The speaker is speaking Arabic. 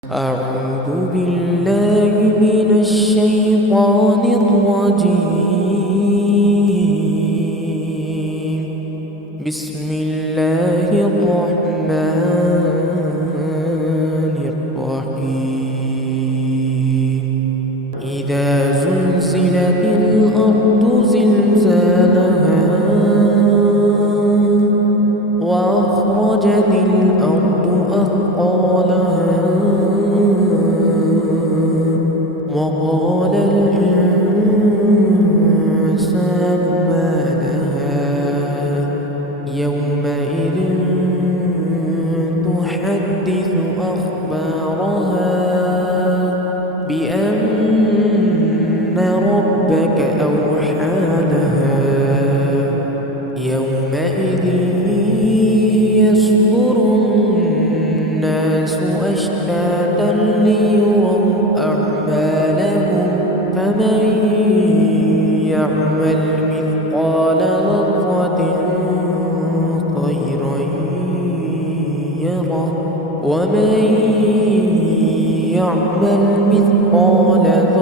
أعوذ بالله من الشيطان الرجيم. بسم الله الرحمن الرحيم. إذا زلزلت الأرض زلزالها وأخرجت الأرض أثقالها وقال الإنسان ما لها يومئذ تحدث أخبارها بأن ربك أوحى لها يومئذ يصدر الناس أشتاتا ليروا أعمالهم فمن يعمل مثقال ذرة خيرا يره ومن يعمل مثقال